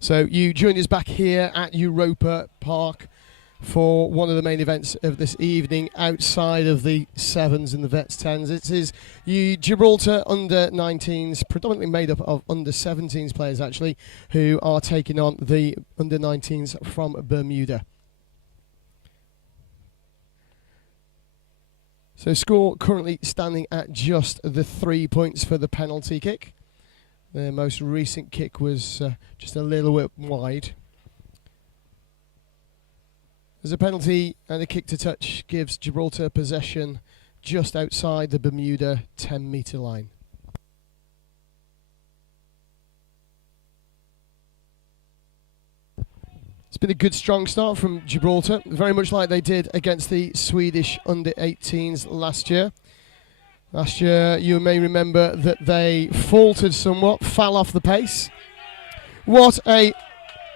So you joined us back here at Europa Park for one of the main events of this evening outside of the sevens and the Vets 10s. It is Gibraltar under 19s, predominantly made up of under 17s players actually, who are taking on the under 19s from Bermuda. So score currently standing at just the 3 points for the penalty kick. Their most recent kick was just a little bit wide. There's a penalty and a kick to touch gives Gibraltar possession just outside the Bermuda 10-metre line. It's been a good strong start from Gibraltar, very much like they did against the Swedish under-18s last year. Last year, you may remember that they faltered somewhat, fell off the pace. What a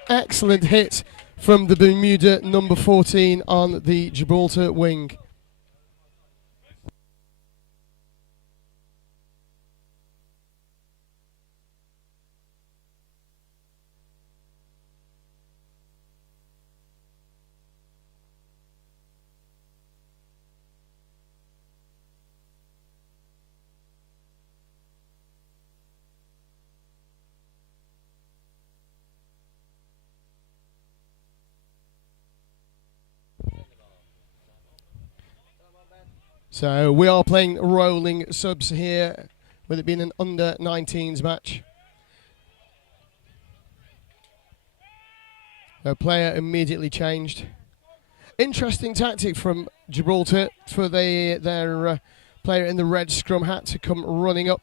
excellent hit from the Bermuda number 14 on the Gibraltar wing. So we are playing rolling subs here, with it being an under-19s match. The player immediately changed. Interesting tactic from Gibraltar for their player in the red scrum hat to come running up.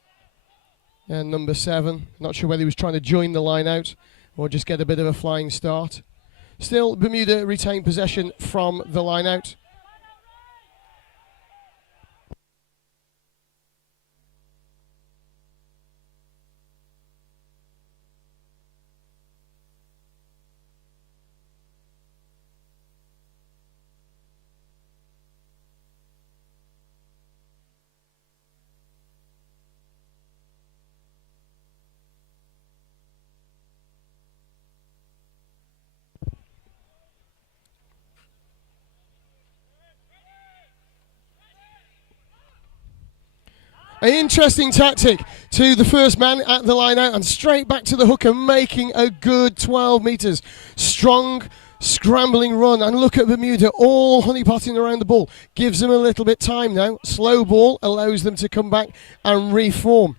And number 7, not sure whether he was trying to join the line out or just get a bit of a flying start. Still, Bermuda retained possession from the line out. An interesting tactic to the first man at the line out and straight back to the hooker, making a good 12 metres. Strong, scrambling run. And look at Bermuda, all honeypotting around the ball. Gives them a little bit time now. Slow ball allows them to come back and reform.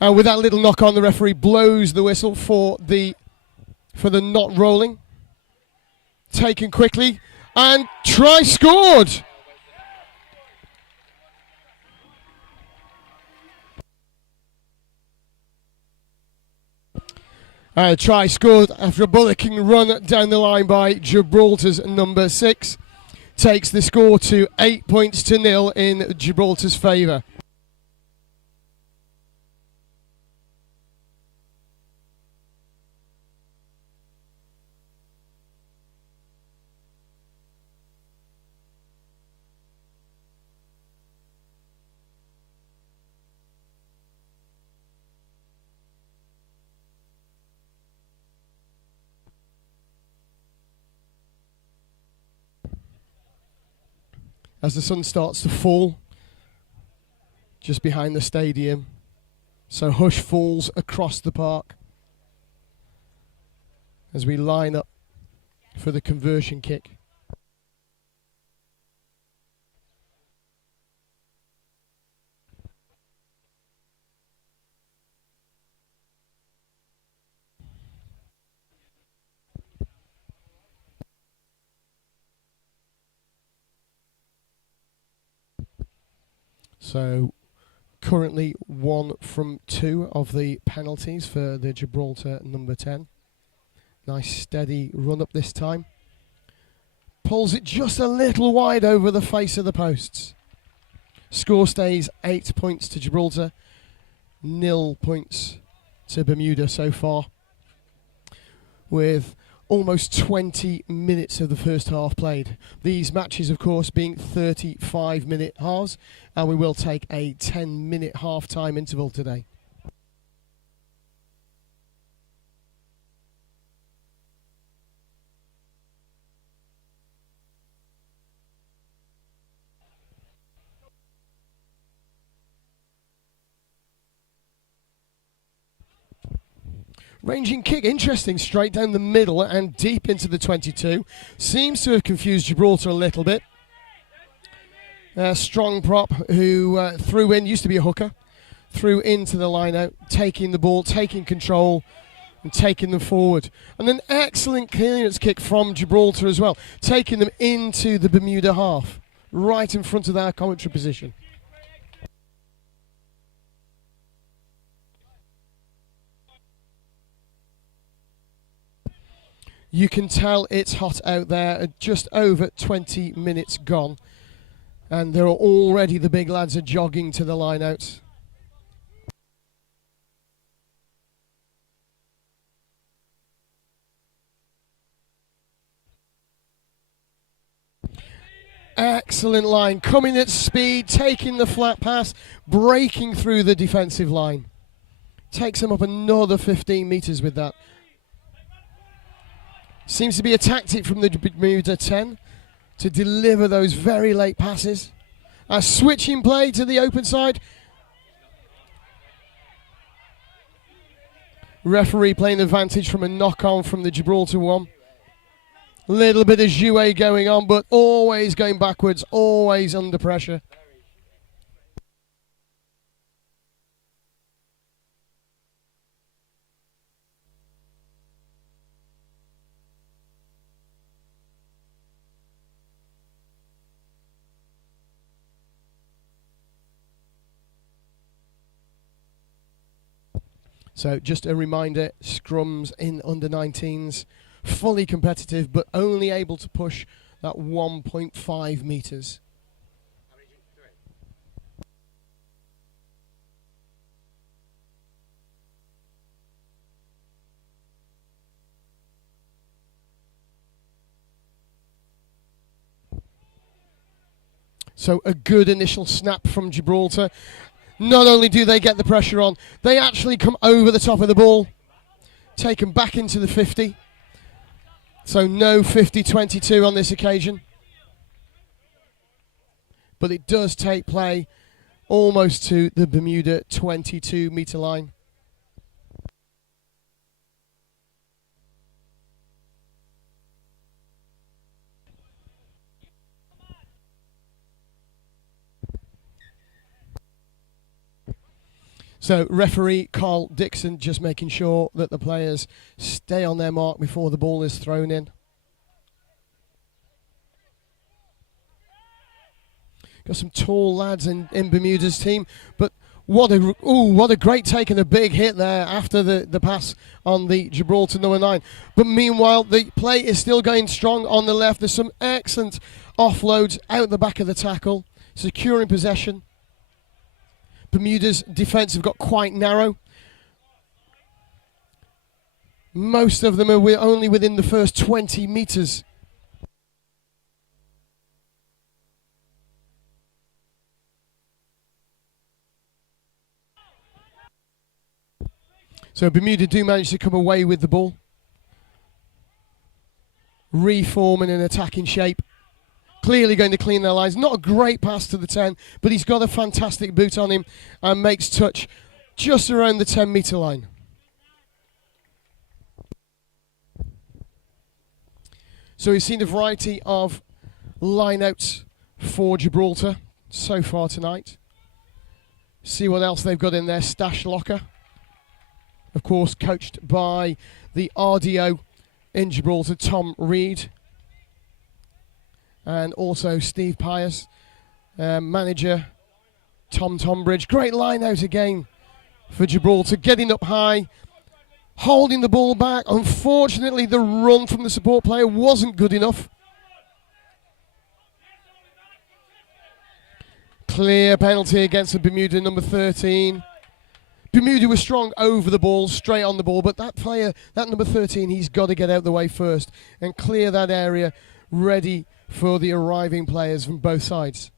And with that little knock on, the referee blows the whistle for the not rolling. Taken quickly. And try scored! Try scored after a bullocking run down the line by Gibraltar's number 6. Takes the score to 8-0 in Gibraltar's favour. As the sun starts to fall just behind the stadium, so hush falls across the park as we line up for the conversion kick. So currently 1 from 2 of the penalties for the Gibraltar number 10. Nice steady run up this time. Pulls it just a little wide over the face of the posts. Score stays 8 points to Gibraltar, 0 points to Bermuda so far, with almost 20 minutes of the first half played. These matches, of course, being 35-minute halves, and we will take a 10-minute half-time interval today. Ranging kick, interesting, straight down the middle and deep into the 22. Seems to have confused Gibraltar a little bit. Strong prop who threw in, used to be a hooker, threw into the line out, taking the ball, taking control and taking them forward. And an excellent clearance kick from Gibraltar as well, taking them into the Bermuda half, right in front of their commentary position. You can tell it's hot out there, just over 20 minutes gone. And there are already the big lads are jogging to the line out. Excellent line, coming at speed, taking the flat pass, breaking through the defensive line. Takes them up another 15 metres with that. Seems to be a tactic from the Bermuda 10 to deliver those very late passes. A switching play to the open side. Referee playing advantage from a knock-on from the Gibraltar one. Little bit of jouet going on, but always going backwards, always under pressure. So just a reminder, scrums in under 19s, fully competitive, but only able to push that 1.5 metres. So a good initial snap from Gibraltar. Not only do they get the pressure on, they actually come over the top of the ball, taken back into the 50. So no 50-22 on this occasion. But it does take play almost to the Bermuda 22 metre line. So referee Carl Dixon just making sure that the players stay on their mark before the ball is thrown in. Got some tall lads in Bermuda's team, but what a great take and a big hit there after the pass on the Gibraltar number 9. But meanwhile, the play is still going strong on the left. There's some excellent offloads out the back of the tackle, securing possession. Bermuda's defence have got quite narrow. Most of them are only within the first 20 metres. So Bermuda do manage to come away with the ball. Reform in an attacking shape. Clearly going to clean their lines. Not a great pass to the 10, but he's got a fantastic boot on him and makes touch just around the 10 metre line. So we've seen a variety of line-outs for Gibraltar so far tonight. See what else they've got in their stash locker. Of course, coached by the RDO in Gibraltar, Tom Reed. And also Steve Pius, manager Tom Tombridge. Great line out again for Gibraltar, getting up high, holding the ball back. Unfortunately, the run from the support player wasn't good enough. Clear penalty against the Bermuda number 13. Bermuda was strong over the ball, straight on the ball, but that player, that number 13, he's got to get out of the way first and clear that area ready for the arriving players from both sides.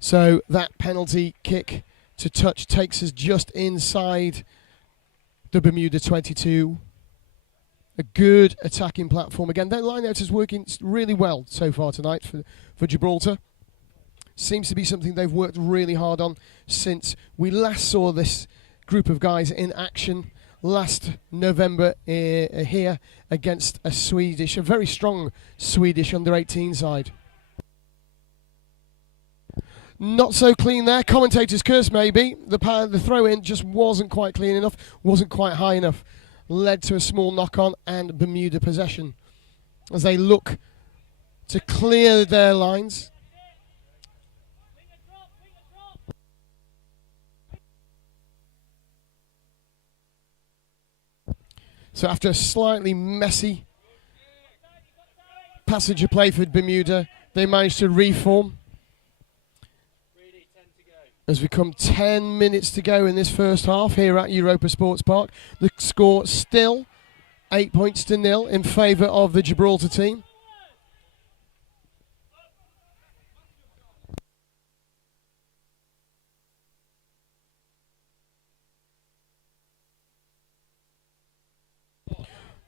So that penalty kick to touch takes us just inside the Bermuda 22. A good attacking platform. Again, that line-out is working really well so far tonight for Gibraltar. seems to be something they've worked really hard on since we last saw this group of guys in action last November here against a very strong Swedish under-18 side. Not so clean there. Commentator's curse maybe. The throw-in just wasn't quite clean enough, wasn't quite high enough. Led to a small knock-on and Bermuda possession as they look to clear their lines. So after a slightly messy passage of play for Bermuda, they managed to reform. As we come 10 minutes to go in this first half here at Europa Sports Park, the score still 8-0 in favour of the Gibraltar team.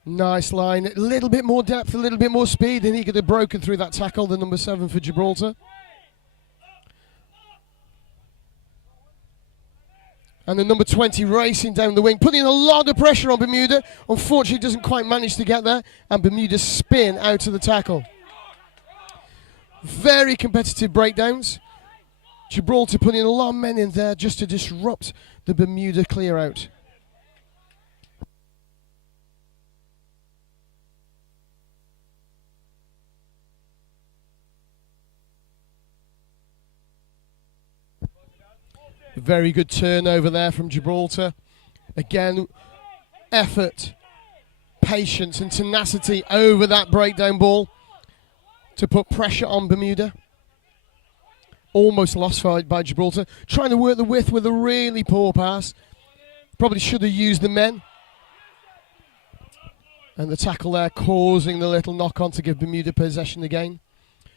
Nice line, a little bit more depth, a little bit more speed, and he could have broken through that tackle, the number 7 for Gibraltar. And the number 20 racing down the wing, putting a lot of pressure on Bermuda. Unfortunately, doesn't quite manage to get there, and Bermuda spin out of the tackle. Very competitive breakdowns. Gibraltar putting a lot of men in there just to disrupt the Bermuda clear out. Very good turnover there from Gibraltar. Again, effort, patience and tenacity over that breakdown ball to put pressure on Bermuda. Almost lost by Gibraltar. Trying to work the width with a really poor pass. Probably should have used the men. And the tackle there causing the little knock-on to give Bermuda possession again.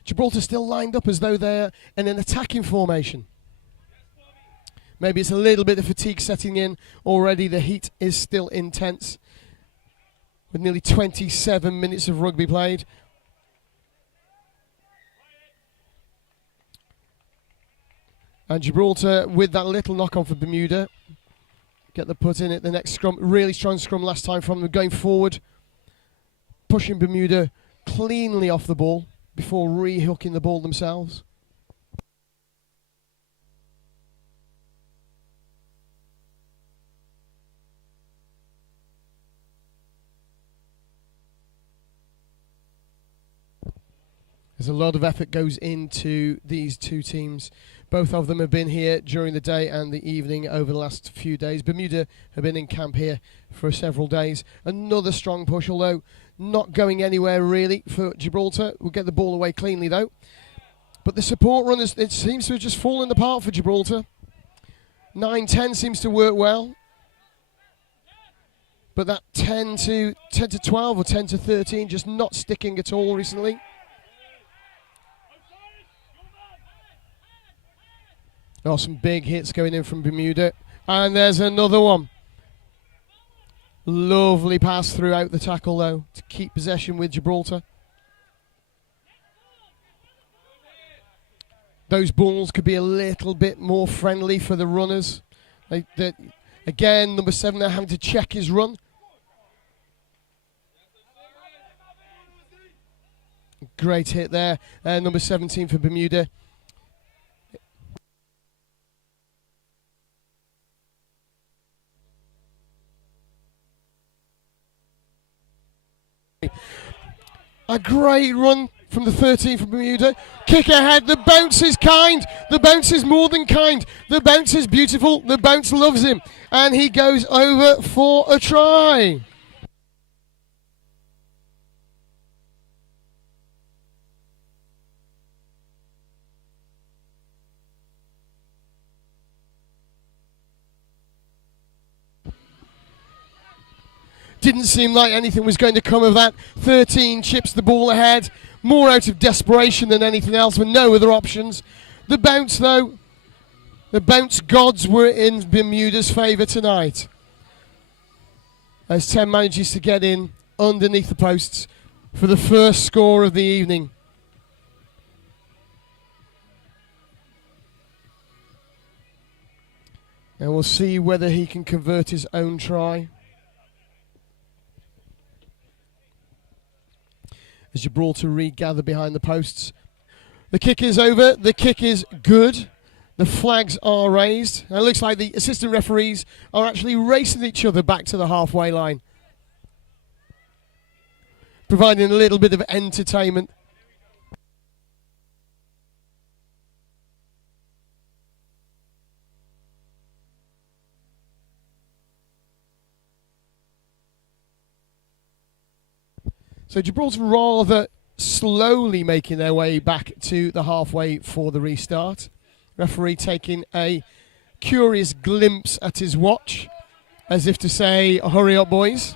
Gibraltar still lined up as though they're in an attacking formation. Maybe it's a little bit of fatigue setting in already. The heat is still intense with nearly 27 minutes of rugby played. And Gibraltar with that little knock-on for Bermuda. Get the put in at the next scrum. Really strong scrum last time from them going forward. Pushing Bermuda cleanly off the ball before re-hooking the ball themselves. There's a lot of effort goes into these two teams. Both of them have been here during the day and the evening over the last few days. Bermuda have been in camp here for several days. Another strong push, although not going anywhere really for Gibraltar. We'll get the ball away cleanly though. But the support run, it seems to have just fallen apart for Gibraltar. 9-10 seems to work well. But that 10 to 12 or 10 to 13 just not sticking at all recently. Oh, some big hits going in from Bermuda. And there's another one. Lovely pass throughout the tackle, though, to keep possession with Gibraltar. Those balls could be a little bit more friendly for the runners. Again, number 7 there having to check his run. Great hit there. Number 17 for Bermuda. A great run from the 13 from Bermuda. Kick ahead. The bounce is kind. The bounce is more than kind. The bounce is beautiful. The bounce loves him. And he goes over for a try. Didn't seem like anything was going to come of that. 13 chips the ball ahead. More out of desperation than anything else with no other options. The bounce, though. The bounce gods were in Bermuda's favour tonight. As 10 manages to get in underneath the posts for the first score of the evening. And we'll see whether he can convert his own try. As Gibraltar regather behind the posts. The kick is over. The kick is good. The flags are raised. And it looks like the assistant referees are actually racing each other back to the halfway line, providing a little bit of entertainment. So Gibraltar rather slowly making their way back to the halfway for the restart. Referee taking a curious glimpse at his watch, as if to say, hurry up, boys.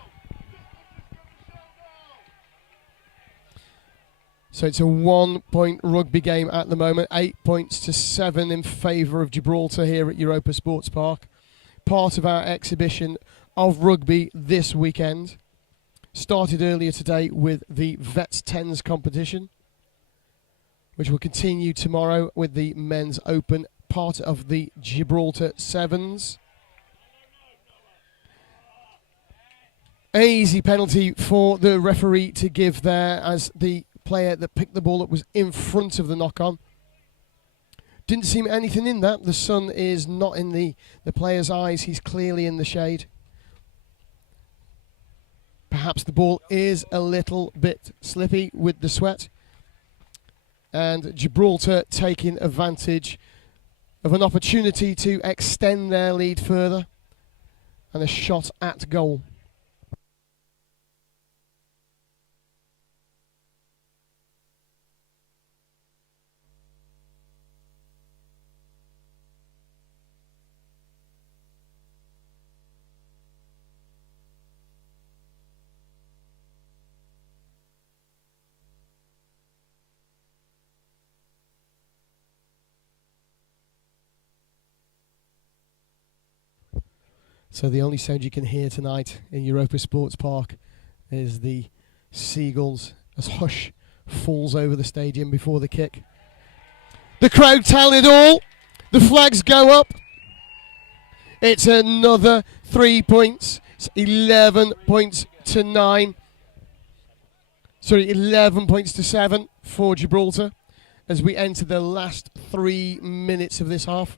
So it's a 1-point rugby game at the moment, 8 points to 7 in favour of Gibraltar here at Europa Sports Park. Part of our exhibition of rugby this weekend. Started earlier today with the Vets 10s competition, which will continue tomorrow with the Men's Open, part of the Gibraltar 7s. Easy penalty for the referee to give there, as the player that picked the ball up was in front of the knock-on. Didn't seem anything in that. The sun is not in the player's eyes. He's clearly in the shade. Perhaps the ball is a little bit slippy with the sweat. And Gibraltar taking advantage of an opportunity to extend their lead further. And a shot at goal. So the only sound you can hear tonight in Europa Sports Park is the seagulls as hush falls over the stadium before the kick. The crowd tell it all. The flags go up. It's another 3 points. It's 11 points to 9. Sorry, 11 points to 7 for Gibraltar as we enter the last 3 minutes of this half.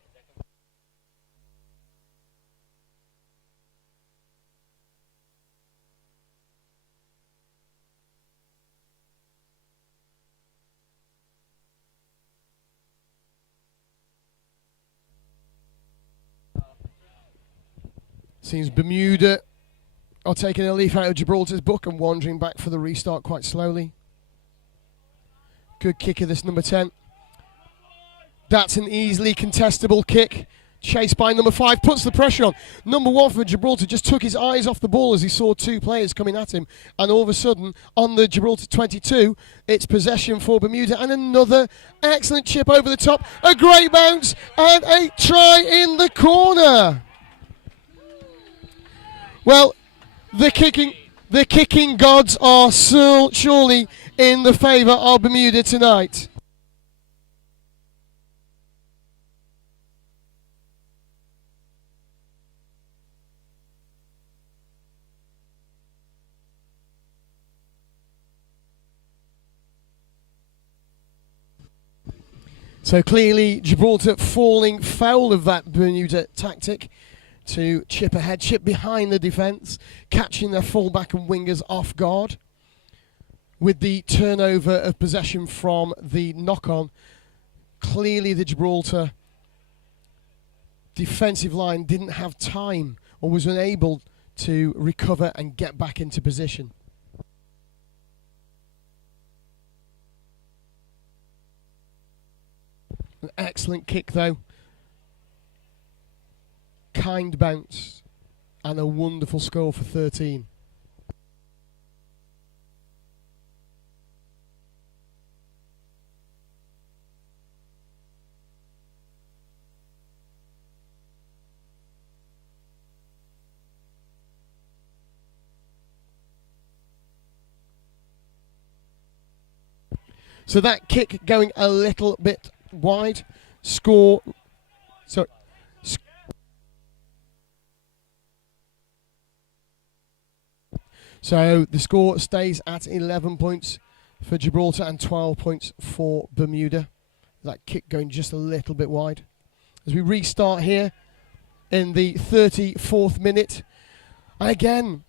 Seems Bermuda are taking a leaf out of Gibraltar's book and wandering back for the restart quite slowly. Good kick of this number 10. That's an easily contestable kick. Chased by number 5, puts the pressure on. Number 1 for Gibraltar just took his eyes off the ball as he saw 2 players coming at him. And all of a sudden, on the Gibraltar 22, it's possession for Bermuda. And another excellent chip over the top. A great bounce and a try in the corner. Well, the kicking gods are surely in the favour of Bermuda tonight. So clearly Gibraltar falling foul of that Bermuda tactic to chip ahead, chip behind the defence, catching their fullback and wingers off guard. With the turnover of possession from the knock-on, clearly the Gibraltar defensive line didn't have time or was unable to recover and get back into position. An excellent kick though. Kind bounce and a wonderful score for 13. So that kick going a little bit wide. Score. So So the score stays at 11 points for Gibraltar and 12 points for Bermuda. That kick going just a little bit wide. As we restart here in the 34th minute. And again,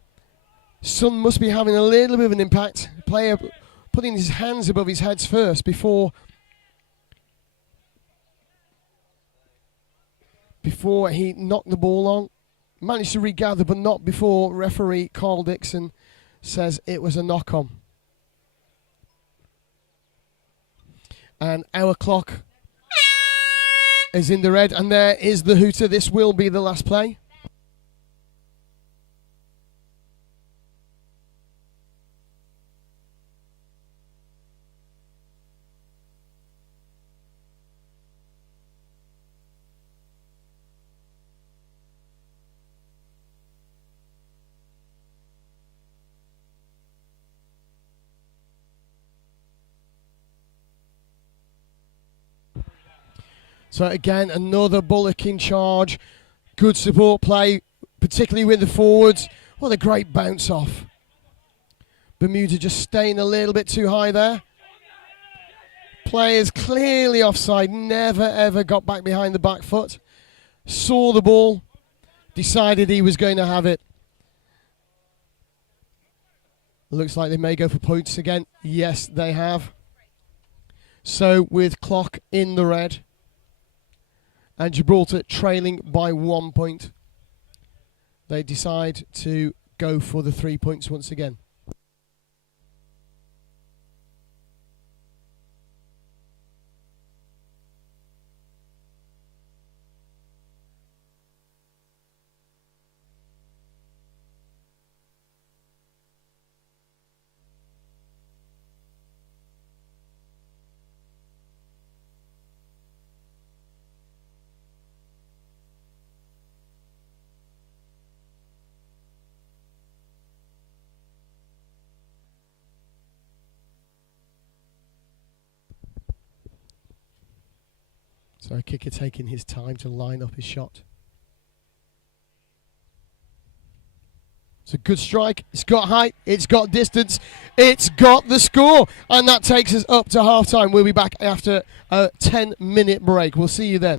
Sun must be having a little bit of an impact. Player putting his hands above his heads first before he knocked the ball on. Managed to regather, but not before referee Carl Dixon says it was a knock-on. And our clock is in the red, and there is the hooter. This will be the last play. So again, another bullocking charge. Good support play, particularly with the forwards. What a great bounce off. Bermuda just staying a little bit too high there. Players clearly offside, never ever got back behind the back foot. Saw the ball, decided he was going to have it. Looks like they may go for points again. Yes, they have. So with clock in the red, and Gibraltar trailing by 1 point, they decide to go for the 3 points once again. So kicker taking his time to line up his shot. It's a good strike. It's got height. It's got distance. It's got the score. And that takes us up to half-time. We'll be back after a 10-minute break. We'll see you then.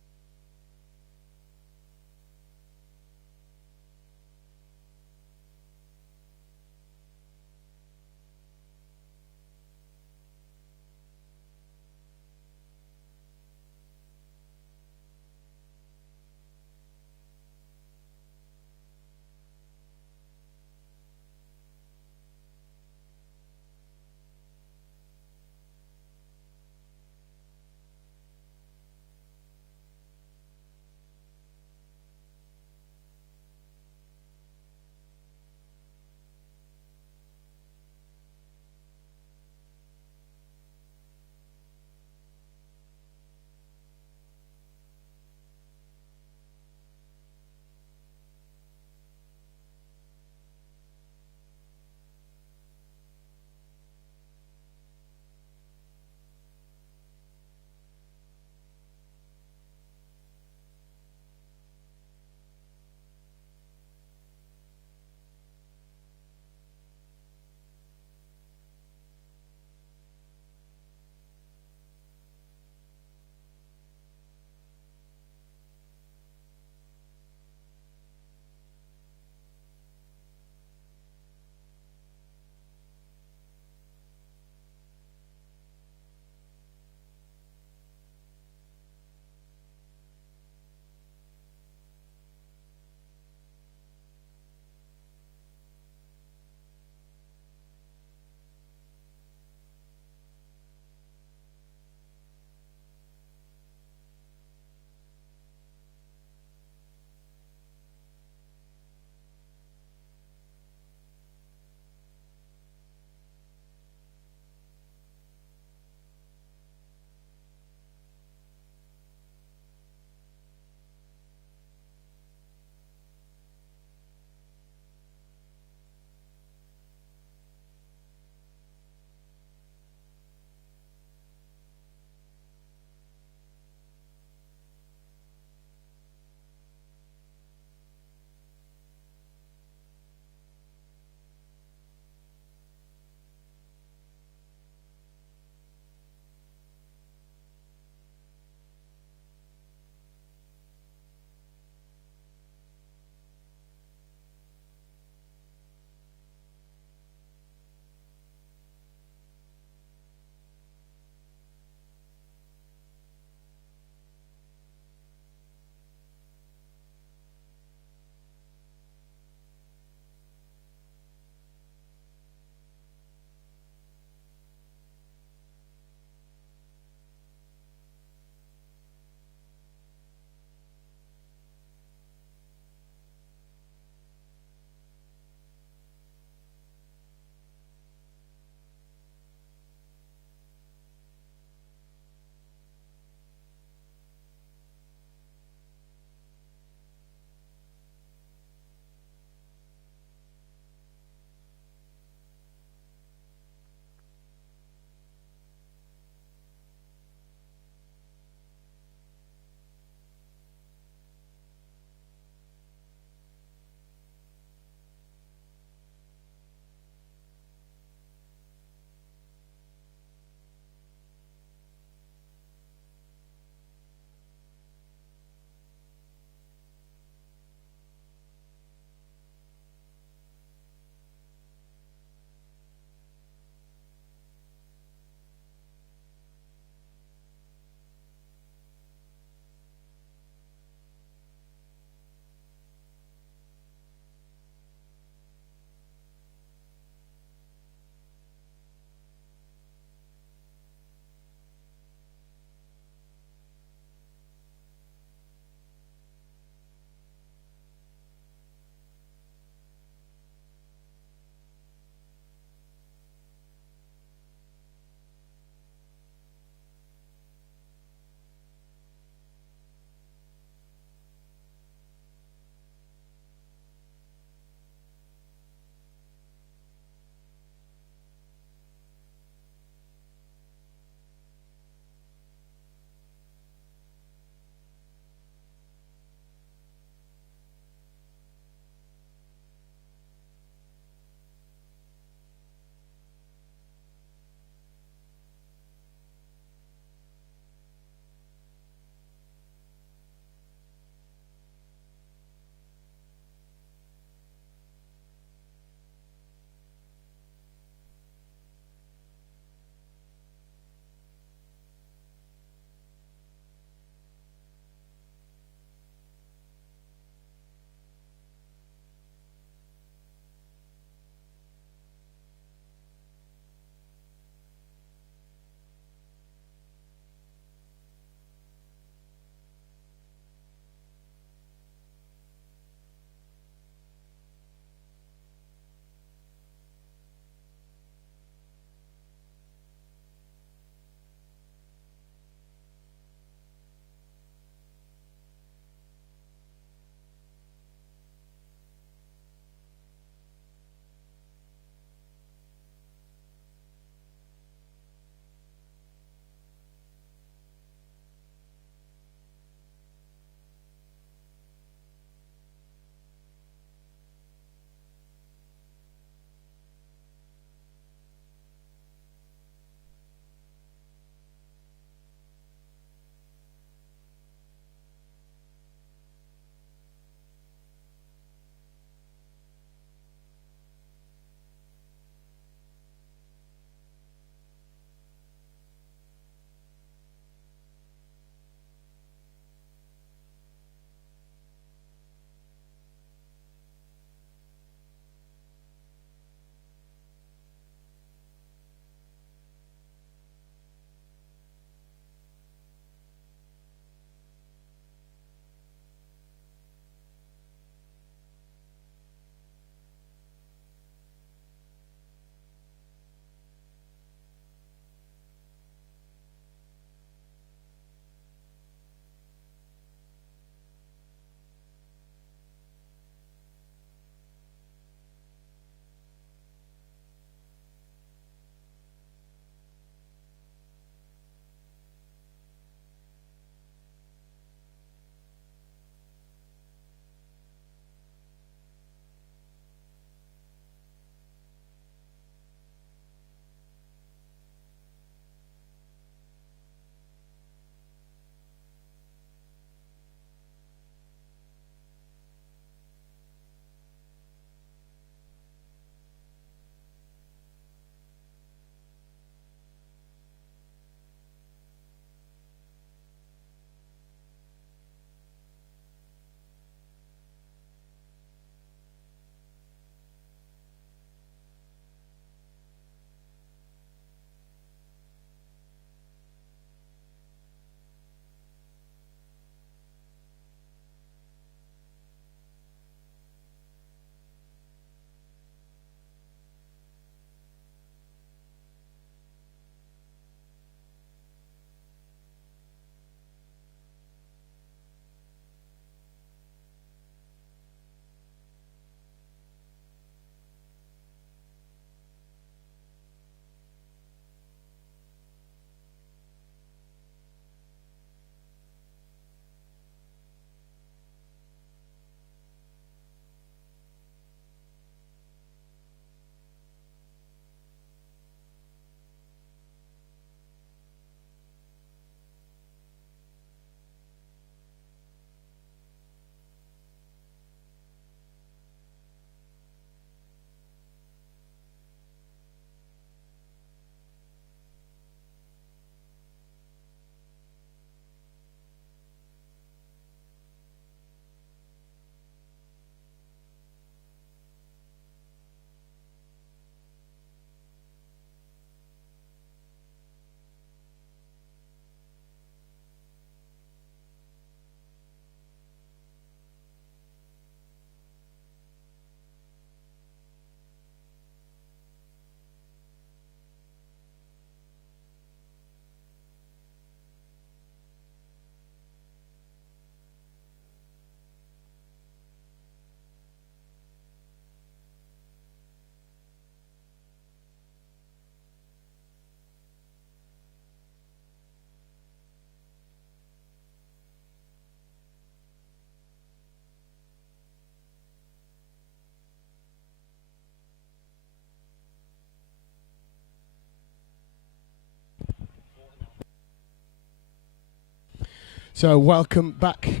So welcome back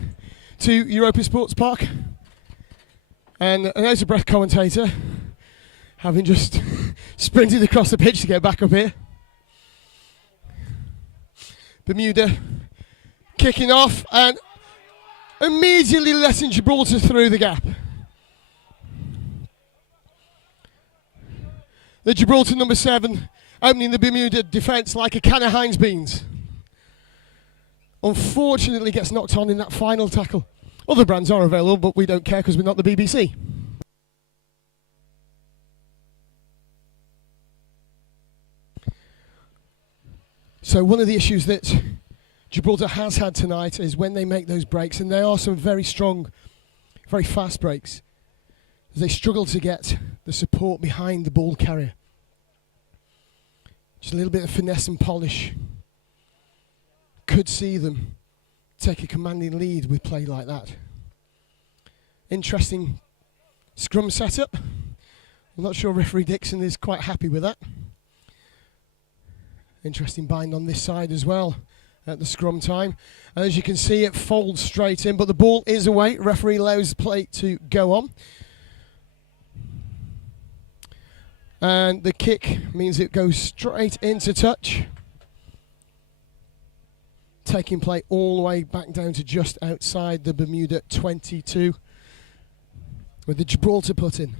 to Europa Sports Park. And an out-of-breath commentator, having just sprinted across the pitch to get back up here. Bermuda kicking off and immediately letting Gibraltar through the gap. The Gibraltar number 7 opening the Bermuda defence like a can of Heinz beans. Unfortunately gets knocked on in that final tackle. Other brands are available, but we don't care because we're not the BBC. So one of the issues that Gibraltar has had tonight is when they make those breaks, and there are some very strong, very fast breaks, they struggle to get the support behind the ball carrier. Just a little bit of finesse and polish could see them take a commanding lead with play like that. Interesting scrum setup. I'm not sure referee Dixon is quite happy with that. Interesting bind on this side as well at the scrum time. And as you can see, it folds straight in, but the ball is away. Referee allows play to go on. And the kick means it goes straight into touch. Taking play all the way back down to just outside the Bermuda 22 with the Gibraltar put in.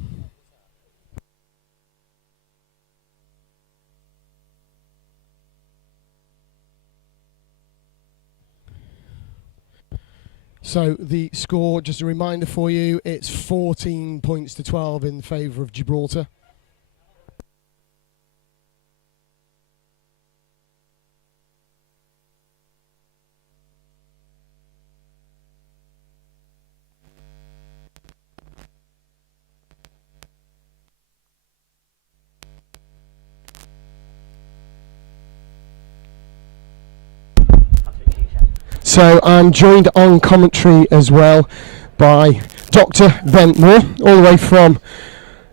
So the score, just a reminder for you, it's 14 points to 12 in favour of Gibraltar. So I'm joined on commentary as well by Dr. Ben Moore, all the way from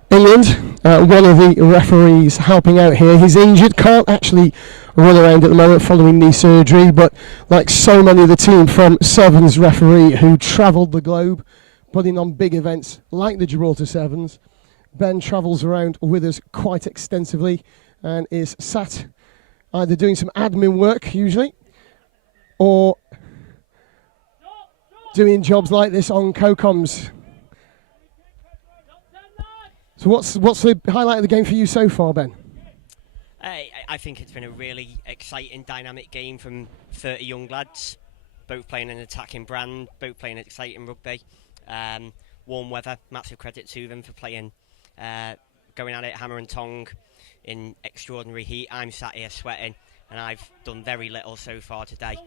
England, one of the referees helping out here. He's injured, can't actually run around at the moment following knee surgery, but like so many of the team from Sevens referee who travelled the globe, putting on big events like the Gibraltar Sevens, Ben travels around with us quite extensively and is sat either doing some admin work usually, or doing jobs like this on co-coms. So what's the highlight of the game for you so far, Ben? I think it's been a really exciting, dynamic game from 30 young lads, both playing an attacking brand, both playing exciting rugby. Warm weather, massive credit to them for playing, going at it hammer and tong in extraordinary heat. I'm sat here sweating and I've done very little so far today.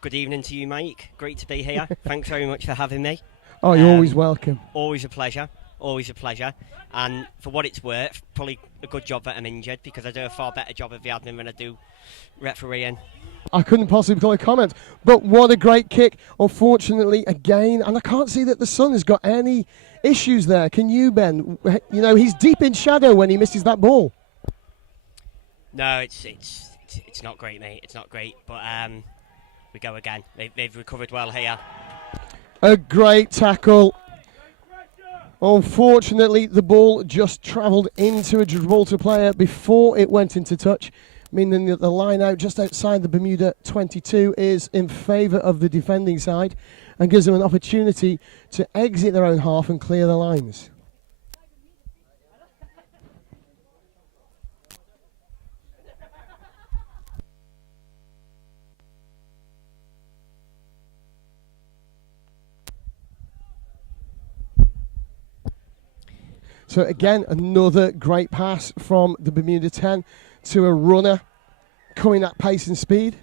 Good evening to you, Mike. Great to be here. Thanks very much for having me. Oh, you're always welcome. Always a pleasure. Always a pleasure. And for what it's worth, probably a good job that I'm injured, because I do a far better job of the admin than I do refereeing. I couldn't possibly call a comment. But what a great kick. Unfortunately, again, and I can't see that the sun has got any issues there. Can you, Ben? You know, he's deep in shadow when he misses that ball. No, it's not great, mate. It's not great. But we go again. They've recovered well here. A great tackle. Unfortunately, the ball just travelled into a Gibraltar player before it went into touch, meaning that the line out just outside the Bermuda 22 is in favour of the defending side and gives them an opportunity to exit their own half and clear the lines. So again, another great pass from the Bermuda 10 to a runner coming at pace and speed.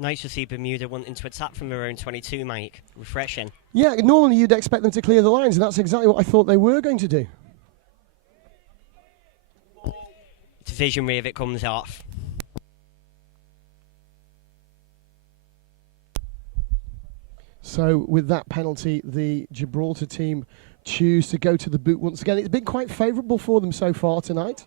Nice to see Bermuda wanting to attack from their own 22, Mike. Refreshing. Yeah, normally you'd expect them to clear the lines, and that's exactly what I thought they were going to do. It's visionary if it comes off. So with that penalty, the Gibraltar team choose to go to the boot once again. It's been quite favourable for them so far tonight.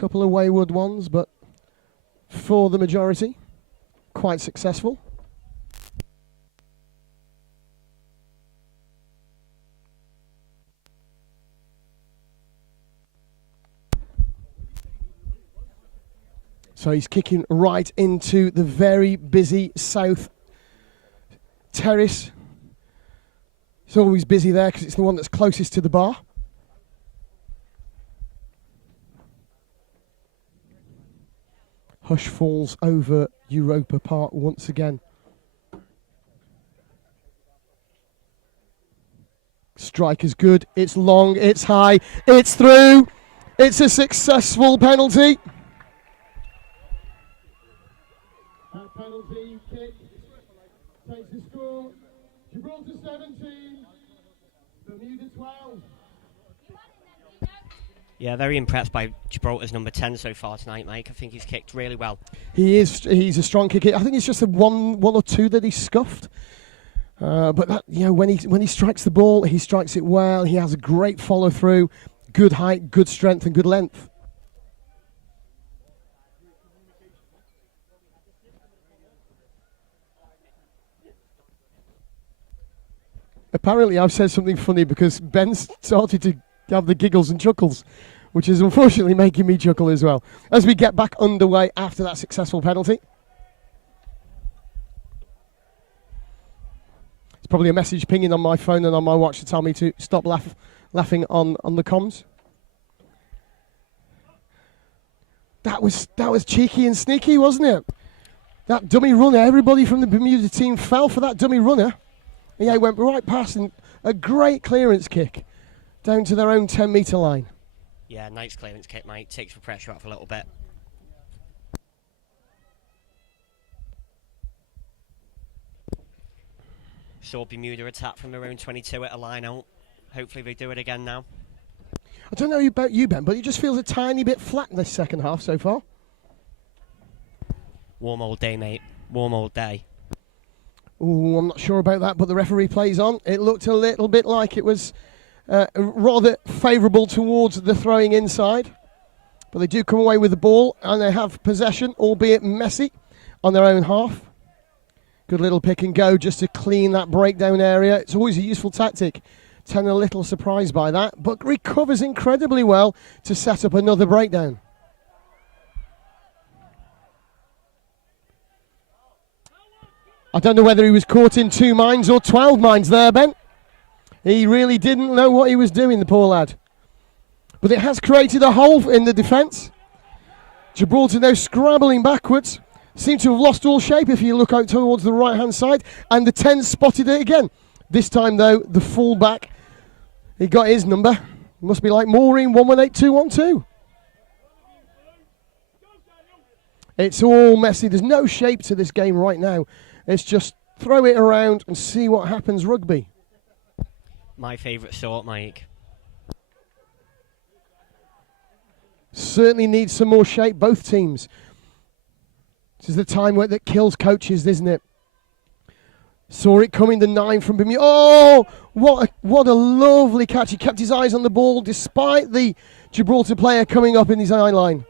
couple of wayward ones, but for the majority, quite successful. So he's kicking right into the very busy South Terrace. It's always busy there because it's the one that's closest to the bar. Hush falls over Europa Park once again. Strike is good. It's long. It's high. It's through. It's a successful penalty. That penalty kick takes the score. Gibraltar 17, Bermuda 12. Yeah, very impressed by Gibraltar's number 10 so far tonight, Mike. I think he's kicked really well. He's a strong kicker. I think it's just the one or two that he scuffed. But that, when he strikes the ball, he strikes it well. He has a great follow through, good height, good strength, and good length. Apparently, I've said something funny because Ben started to have the giggles and chuckles, which is unfortunately making me chuckle as well. As we get back underway after that successful penalty. It's probably a message pinging on my phone and on my watch to tell me to stop laughing on the comms. That was cheeky and sneaky, wasn't it? That dummy runner, everybody from the Bermuda team fell for that dummy runner. Yeah, he went right past and a great clearance kick down to their own 10-metre line. Yeah, nice clearance kick, Mike. Takes the pressure off a little bit. Saw Bermuda attack from their own 22 at a line out. Hopefully they do it again now. I don't know about you, Ben, but it just feels a tiny bit flat in this second half so far. Warm old day, mate. Warm old day. Ooh, I'm not sure about that, but the referee plays on. It looked a little bit like it was rather favourable towards the throwing inside. But they do come away with the ball, and they have possession, albeit messy, on their own half. Good little pick and go just to clean that breakdown area. It's always a useful tactic. Ten a little surprised by that, but recovers incredibly well to set up another breakdown. I don't know whether he was caught in 2 minds or 12 minds there, Ben. He really didn't know what he was doing, the poor lad. But it has created a hole in the defence. Gibraltar now scrabbling backwards. Seem to have lost all shape if you look out towards the right-hand side. And the 10 spotted it again. This time, though, the full-back, he got his number. Must be like Maureen 118212. It's all messy. There's no shape to this game right now. It's just throw it around and see what happens rugby. My favourite sort, Mike. Certainly needs some more shape, both teams. This is the time that kills coaches, isn't it? Saw it coming, the 9 from Bermuda. Oh, what a lovely catch. He kept his eyes on the ball despite the Gibraltar player coming up in his eye line.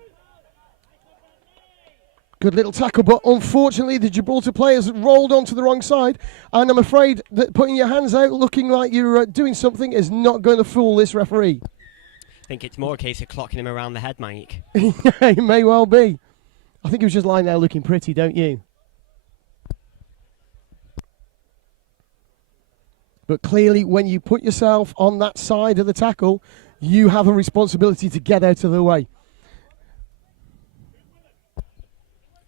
Good little tackle, but unfortunately the Gibraltar players rolled onto the wrong side, and I'm afraid that putting your hands out looking like you're doing something is not going to fool this referee. I think it's more a case of clocking him around the head, Mike. It may well be. I think he was just lying there looking pretty, don't you? But clearly when you put yourself on that side of the tackle, you have a responsibility to get out of the way.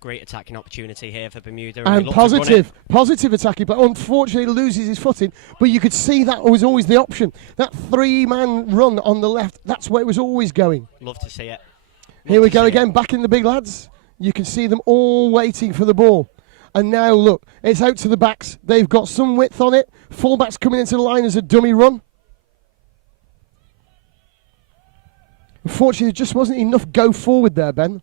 Great attacking opportunity here for Bermuda. And positive attacking, but unfortunately loses his footing. But you could see that was always the option. That 3-man run on the left, that's where it was always going. Love to see it. Here we go again, back in the big lads. You can see them all waiting for the ball. And now look, it's out to the backs. They've got some width on it. Fullbacks coming into the line as a dummy run. Unfortunately, there just wasn't enough go forward there, Ben.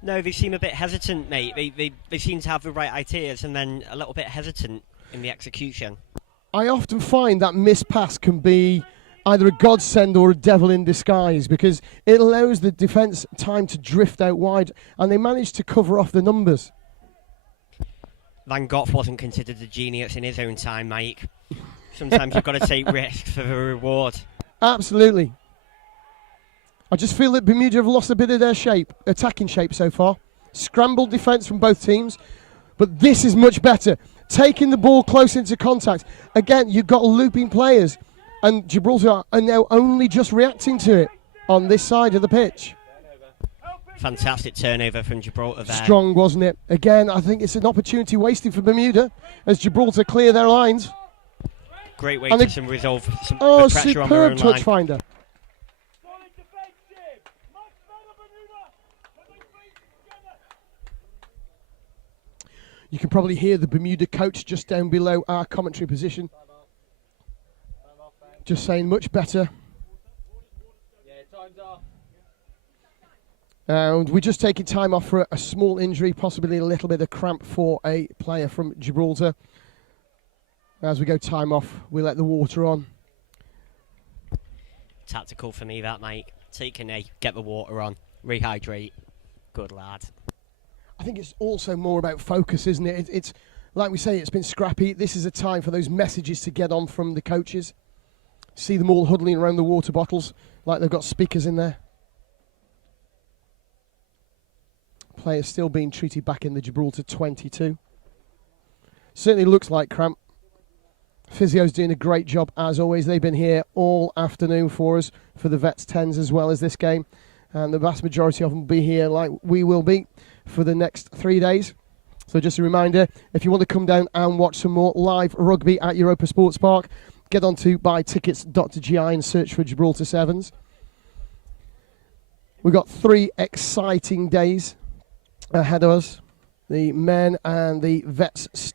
No, they seem a bit hesitant, mate. They seem to have the right ideas and then a little bit hesitant in the execution. I often find that missed pass can be either a godsend or a devil in disguise, because it allows the defence time to drift out wide, and they managed to cover off the numbers. Van Gogh wasn't considered a genius in his own time, Mike. Sometimes you've got to take risks for the reward. Absolutely. I just feel that Bermuda have lost a bit of their shape, attacking shape so far. Scrambled defence from both teams, but this is much better. Taking the ball close into contact. Again, you've got looping players, and Gibraltar are now only just reacting to it on this side of the pitch. Fantastic turnover from Gibraltar there. Strong, wasn't it? Again, I think it's an opportunity wasted for Bermuda as Gibraltar clear their lines. Great way to resolve some the pressure on their own line. Superb touch finder. You can probably hear the Bermuda coach just down below our commentary position. Just saying, much better. And we're just taking time off for a small injury, possibly a little bit of cramp for a player from Gibraltar. As we go time off, we let the water on. Tactical for me, that, Mike. Take a knee, get the water on, rehydrate. Good lad. I think it's also more about focus, isn't it? It's like we say, it's been scrappy. This is a time for those messages to get on from the coaches. See them all huddling around the water bottles like they've got speakers in there. Players still being treated back in the Gibraltar 22. Certainly looks like cramp. Physio's doing a great job as always. They've been here all afternoon for us for the Vets 10s as well as this game. And the vast majority of them will be here like we will be for the next 3 days. So just a reminder, if you want to come down and watch some more live rugby at Europa Sports Park, get on to buytickets.gi and search for Gibraltar Sevens. We've got 3 exciting days ahead of us. The men and the vets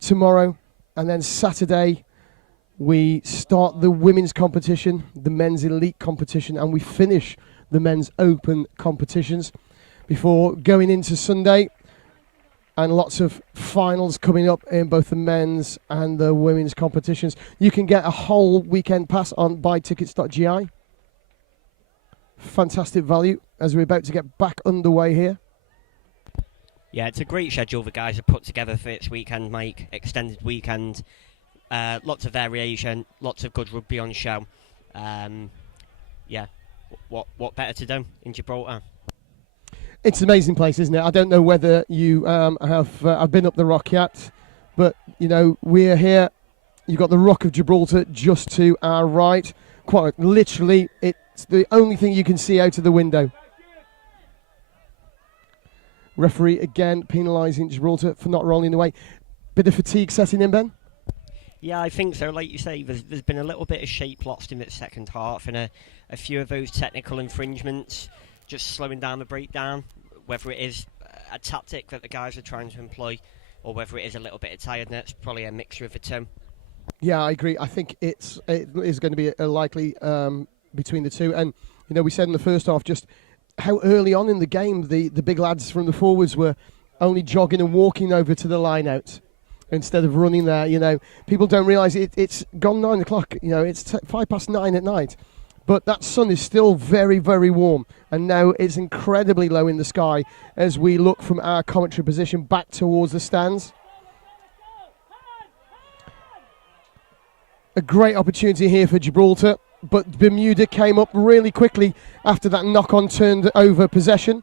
tomorrow, and then Saturday we start the women's competition, the men's elite competition, and we finish the men's open competitions before going into Sunday, and lots of finals coming up in both the men's and the women's competitions. You can get a whole weekend pass on buytickets.gi. Fantastic value as we're about to get back underway here. Yeah, it's a great schedule the guys have put together for this weekend, Mike. Extended weekend, lots of variation, lots of good rugby on show. Yeah, what better to do in Gibraltar? It's an amazing place, isn't it? I don't know whether you have been up the rock yet, but you know we're here. You've got the Rock of Gibraltar just to our right. Quite literally, it's the only thing you can see out of the window. Referee again penalising Gibraltar for not rolling away. Bit of fatigue setting in, Ben? Yeah, I think so. Like you say, there's been a little bit of shape lost in the second half, and a few of those technical infringements just slowing down the breakdown, whether it is a tactic that the guys are trying to employ or whether it is a little bit of tiredness, probably a mixture of the two. Yeah, I agree. I think it is going to be a likely between the two. And, you know, we said in the first half just how early on in the game the big lads from the forwards were only jogging and walking over to the line-out instead of running there. You know, people don't realise it's gone 9 o'clock. You know, it's 9:05 at night. But that sun is still very, very warm. And now it's incredibly low in the sky as we look from our commentary position back towards the stands. A great opportunity here for Gibraltar, but Bermuda came up really quickly after that knock-on turned over possession.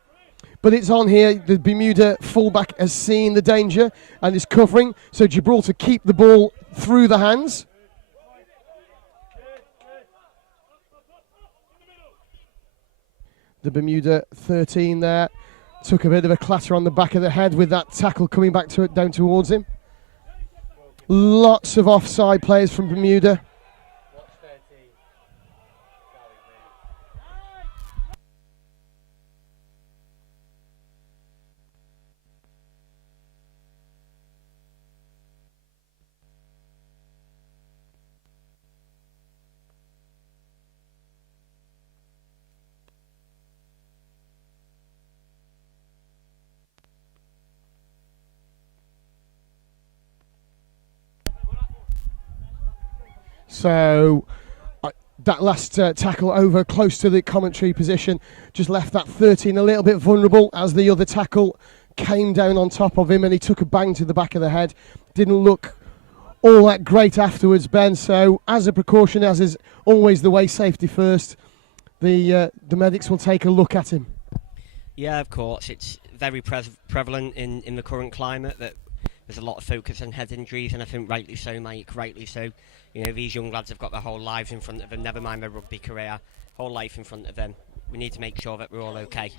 But it's on here. The Bermuda fullback has seen the danger and is covering. So Gibraltar keep the ball through the hands. The Bermuda 13 there took a bit of a clatter on the back of the head with that tackle coming back to it down towards him. Lots of offside players from Bermuda. So that last tackle over close to the commentary position just left that 13 a little bit vulnerable as the other tackle came down on top of him and he took a bang to the back of the head. Didn't look all that great afterwards, Ben. So as a precaution, as is always the way, safety first, the medics will take a look at him. Yeah, of course. It's very prevalent in the current climate that there's a lot of focus on head injuries, and I think rightly so, Mike, rightly so. You know, these young lads have got their whole lives in front of them, never mind their rugby career, whole life in front of them. We need to make sure that we're all okay.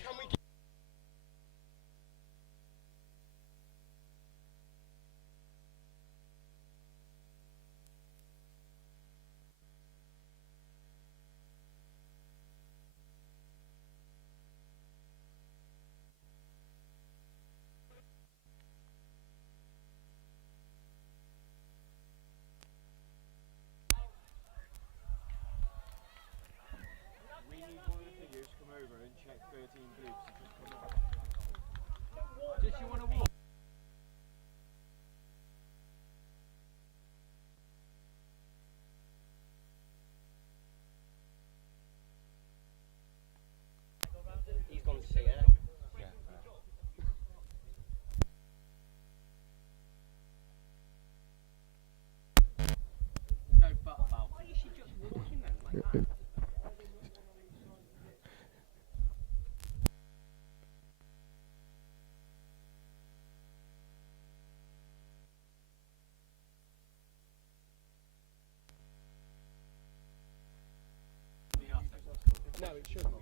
No, it shouldn't.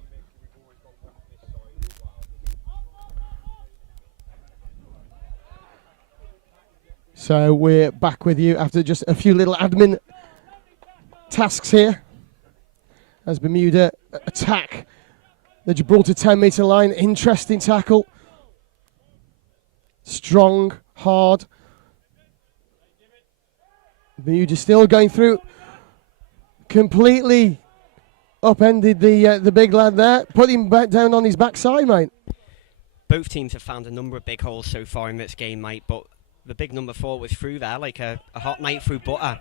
So we're back with you after just a few little admin tasks here as Bermuda attack the Gibraltar 10-metre line. Interesting tackle. Strong, hard. Bermuda still going through. Completely upended the big lad there. Put him back down on his backside, mate. Both teams have found a number of big holes so far in this game, mate, but the big number 4 was through there like a hot knife through butter.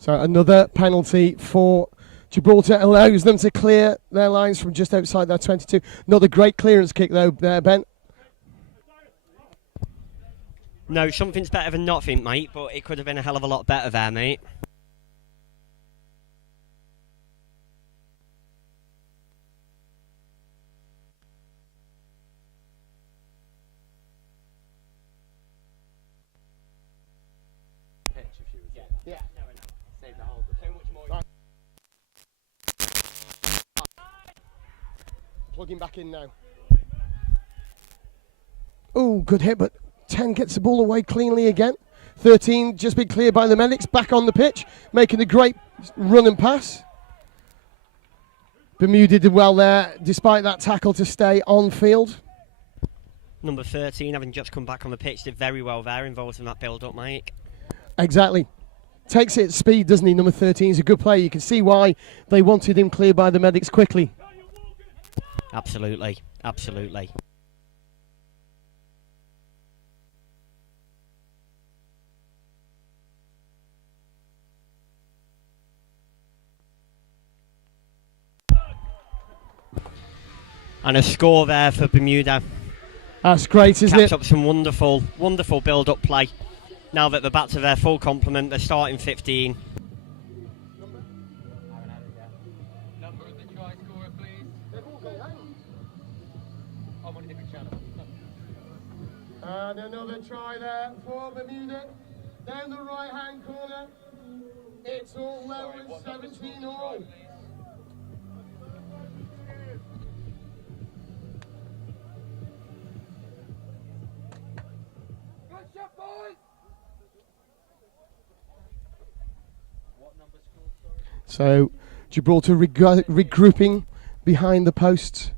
So another penalty for Gibraltar allows them to clear their lines from just outside their 22. Not a great clearance kick though there, Ben. No, something's better than nothing, mate, but it could have been a hell of a lot better there, mate. Yeah. Save the whole. So much more. Plugging back in now. Oh, good hit, but 10 gets the ball away cleanly again. 13 just been cleared by the medics, back on the pitch, making a great run and pass. Bermuda did well there, despite that tackle, to stay on field. Number 13, having just come back on the pitch, did very well there, involved in that build-up, Mike. Exactly. Takes it at speed, doesn't he? Number 13 is a good player. You can see why they wanted him cleared by the medics quickly. Absolutely, absolutely. And a score there for Bermuda. That's great, isn't it? Caps up some wonderful, wonderful build-up play. Now that they're back to their full complement, they're starting 15. Number of the try scorer, please. I'm on a different channel. And another try there for Bermuda. Down the right-hand corner. It's all level at 17 all. So Gibraltar regrouping behind the posts,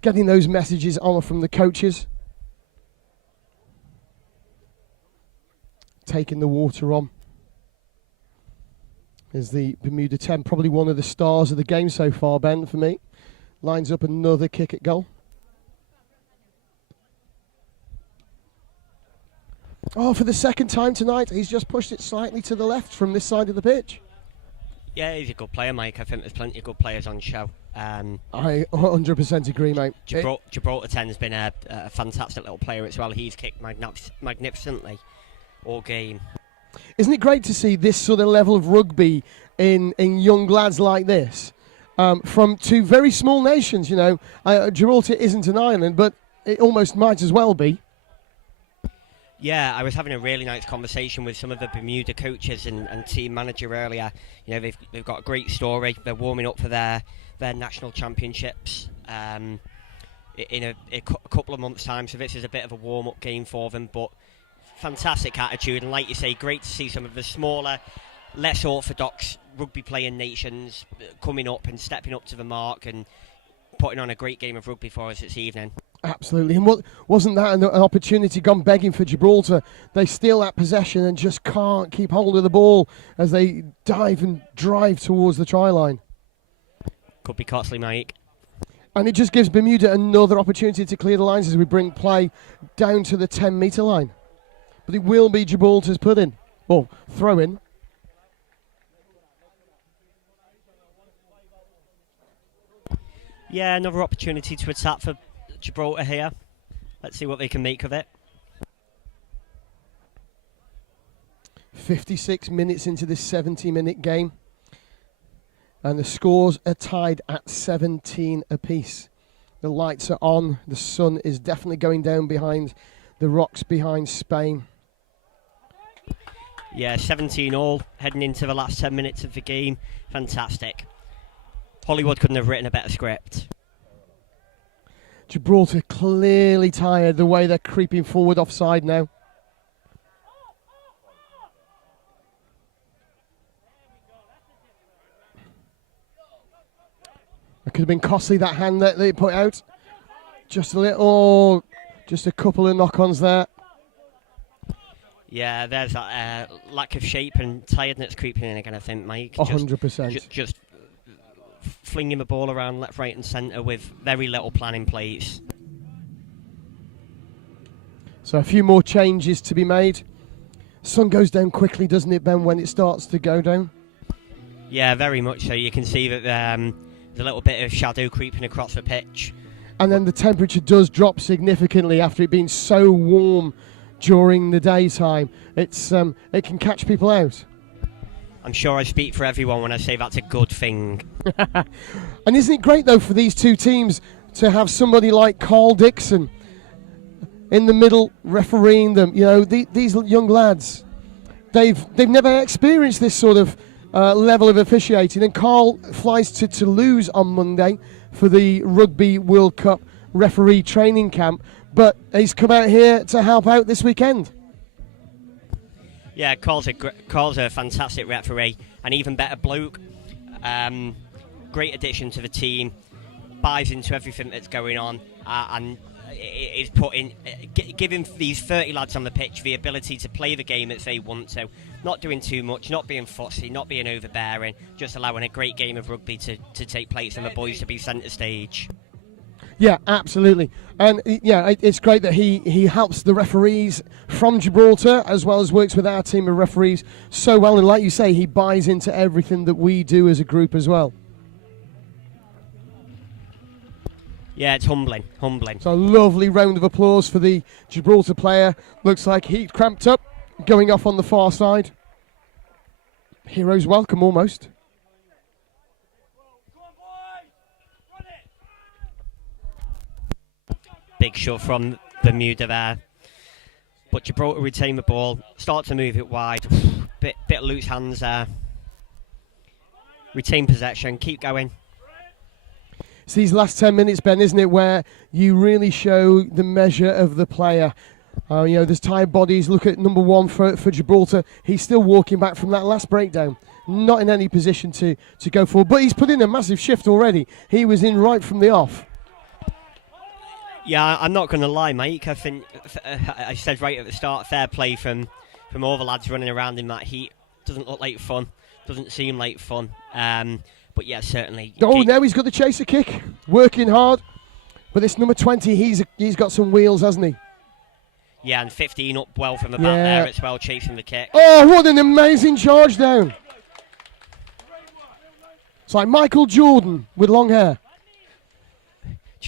getting those messages on from the coaches. Taking the water on. Is the Bermuda 10, probably one of the stars of the game so far, Ben, for me. Lines up another kick at goal. Oh, for the second time tonight, he's just pushed it slightly to the left from this side of the pitch. Yeah, he's a good player, Mike. I think there's plenty of good players on show. I 100% agree, mate. Gibraltar 10 has been a fantastic little player as well. He's kicked magnificently all game. Isn't it great to see this sort of level of rugby in young lads like this? From two very small nations, you know. Gibraltar isn't an island, but it almost might as well be. Yeah, I was having a really nice conversation with some of the Bermuda coaches and team manager earlier. You know, they've got a great story. They're warming up for their national championships in a couple of months' time. So this is a bit of a warm-up game for them, but fantastic attitude. And like you say, great to see some of the smaller, less orthodox rugby playing nations coming up and stepping up to the mark and putting on a great game of rugby for us this evening. Absolutely, and wasn't that an opportunity gone begging for Gibraltar? They steal that possession and just can't keep hold of the ball as they dive and drive towards the try line. Could be costly, Mike. And it just gives Bermuda another opportunity to clear the lines as we bring play down to the 10-metre line. But it will be Gibraltar's put-in, or throw-in. Yeah, another opportunity to attack for Gibraltar here. Let's see what they can make of it. 56 minutes into this 70-minute game. And the scores are tied at 17 apiece. The lights are on. The sun is definitely going down behind the rocks behind Spain. Yeah, 17 all heading into the last 10 minutes of the game. Fantastic. Hollywood couldn't have written a better script. Gibraltar clearly tired the way they're creeping forward offside now. It could have been costly, that hand that they put out. Just a little, just a couple of knock-ons there. Yeah, there's that lack of shape and tiredness creeping in again, I think, Mike. 100%. Just flinging the ball around left, right and centre with very little plan in place. So a few more changes to be made. Sun goes down quickly, doesn't it, Ben, when it starts to go down? Yeah, very much so. You can see that there's a little bit of shadow creeping across the pitch. And then the temperature does drop significantly after it being so warm during the daytime. It can catch people out. I'm sure I speak for everyone when I say that's a good thing. And isn't it great, though, for these two teams to have somebody like Carl Dixon in the middle refereeing them? You know, these young lads, they've never experienced this sort of level of officiating. And Carl flies to Toulouse on Monday for the Rugby World Cup referee training camp, but he's come out here to help out this weekend. Yeah, Carl's a fantastic referee, an even better bloke. Great addition to the team, buys into everything that's going on, and is giving these 30 lads on the pitch the ability to play the game as they want to. Not doing too much, not being fussy, not being overbearing, just allowing a great game of rugby to take place and the boys to be centre stage. Yeah, absolutely. And yeah, it's great that he helps the referees from Gibraltar as well as works with our team of referees so well. And like you say, he buys into everything that we do as a group as well. Yeah, it's humbling. So a lovely round of applause for the Gibraltar player. Looks like he cramped up, going off on the far side. Heroes welcome almost. Big shot from Bermuda there. But Gibraltar retain the ball, start to move it wide. Bit of loose hands there. Retain possession, keep going. It's these last 10 minutes, Ben, isn't it, where you really show the measure of the player. You know, there's tired bodies. Look at number one for Gibraltar. He's still walking back from that last breakdown. not in any position to go forward. But he's put in a massive shift already. He was in right from the off. Yeah, I'm not going to lie, Mike. I think I said right at the start, fair play from all the lads running around in that heat. Doesn't look like fun. Doesn't seem like fun. But yeah, certainly. Oh, now he's got the chaser kick. Working hard. But this number 20, he's got some wheels, hasn't he? Yeah, and 15 up well from the back there as well, chasing the kick. Oh, what an amazing charge down. It's like Michael Jordan with long hair.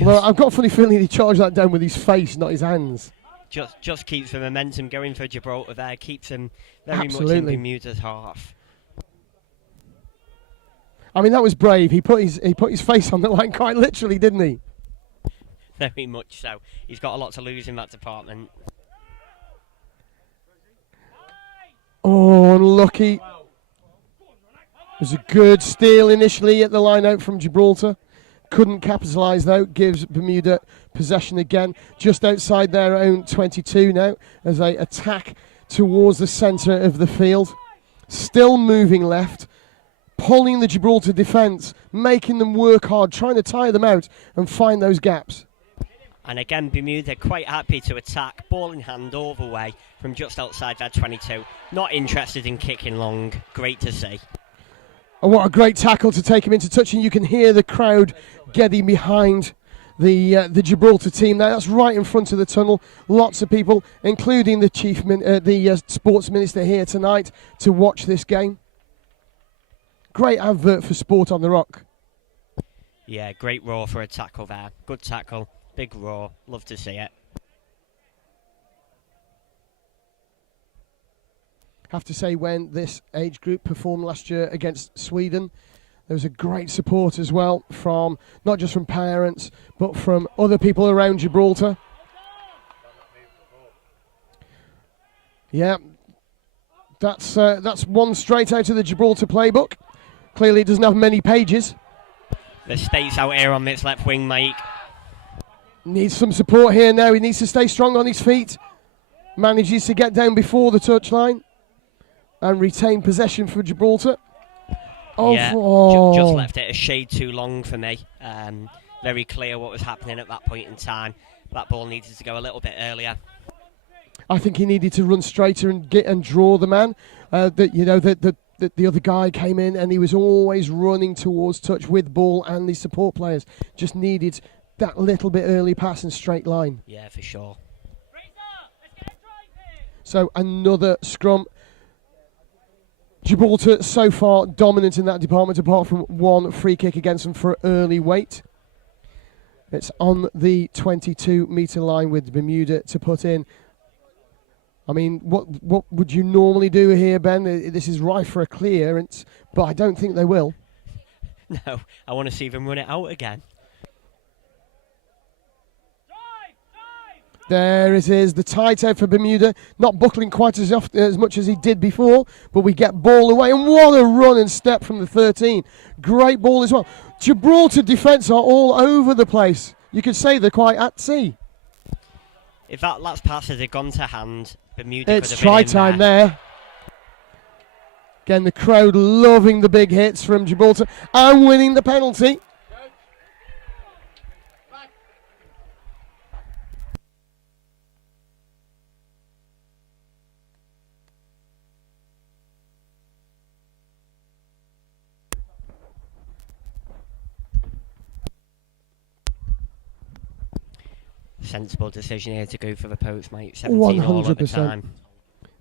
Well, I've got a funny feeling he charged that down with his face, not his hands. Just keeps the momentum going for Gibraltar there. Keeps him very Absolutely. much in Bermuda's half. I mean, that was brave. He put his face on the line quite literally, didn't he? Very much so. He's got a lot to lose in that department. Oh, unlucky. It was a good steal initially at the line out from Gibraltar. Couldn't capitalise though. Gives Bermuda possession again. Just outside their own 22 now as they attack towards the centre of the field. Still moving left. Pulling the Gibraltar defence. Making them work hard. Trying to tire them out and find those gaps. And again, Bermuda quite happy to attack. Ball in hand all the way from just outside their 22. Not interested in kicking long. Great to see. And what a great tackle to take him into touch, and you can hear the crowd getting behind the Gibraltar team there. That's right in front of the tunnel. Lots of people, including the sports minister here tonight, to watch this game. Great advert for Sport on the Rock. Yeah, great roar for a tackle there. Good tackle, big roar. Love to see it. Have to say, when this age group performed last year against Sweden, there was a great support as well from not just from parents but from other people around Gibraltar. Yeah, that's one straight out of the Gibraltar playbook. Clearly it doesn't have many pages. The States out here on this left wing, Mike. Needs some support here now. He needs to stay strong on his feet. Manages to get down before the touchline and retain possession for Gibraltar. Just left it a shade too long for me. Very clear what was happening at that point in time. That ball needed to go a little bit earlier. I think he needed to run straighter and draw the man. The other guy came in and he was always running towards touch with ball, and the support players just needed that little bit early pass and straight line. Yeah, for sure. So another scrum. Gibraltar so far dominant in that department, apart from one free kick against them for early weight. It's on the 22-metre line with Bermuda to put in. I mean, what would you normally do here, Ben? This is rife for a clearance, but I don't think they will. No, I want to see them run it out again. There it is, the tight out for Bermuda, not buckling quite as much as he did before, but we get ball away, and what a run and step from the 13. Great ball as well. Gibraltar defence are all over the place. You could say they're quite at sea. If that last pass had gone to hand, Bermuda It's could have been try in time there. Again, the crowd loving the big hits from Gibraltar and winning the penalty. Sensible decision here to go for the post, mate. 17 all at the time.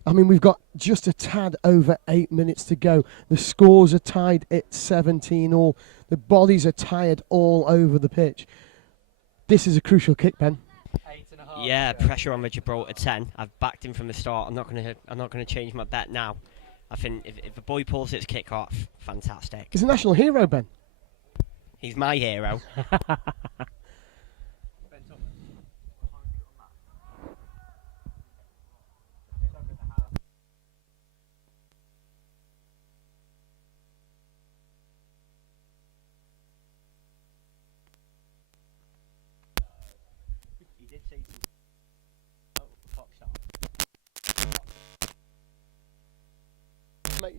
I mean, we've got just a tad over 8 minutes to go. The scores are tied at 17 all. The bodies are tired all over the pitch. This is a crucial kick, Ben. Yeah, pressure on the Gibraltar 10. I've backed him from the start. I'm not gonna change my bet now. I think if the boy pulls his kick off, fantastic. He's a national hero, Ben. He's my hero.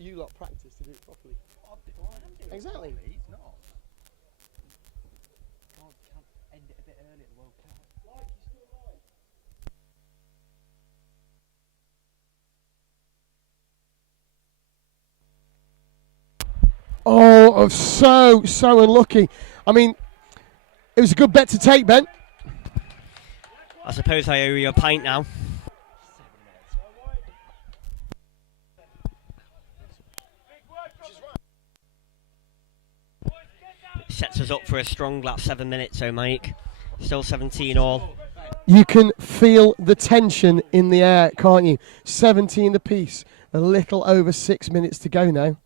you lot practice to do it properly. Exactly. He's not. Can't end it a bit early at the World Cup. Oh, so unlucky. I mean, it was a good bet to take, Ben. I suppose I owe you a pint now. Sets us up for a strong last 7 minutes, so Mike. Still 17 all. You can feel the tension in the air, can't you? 17 apiece. A little over 6 minutes to go now.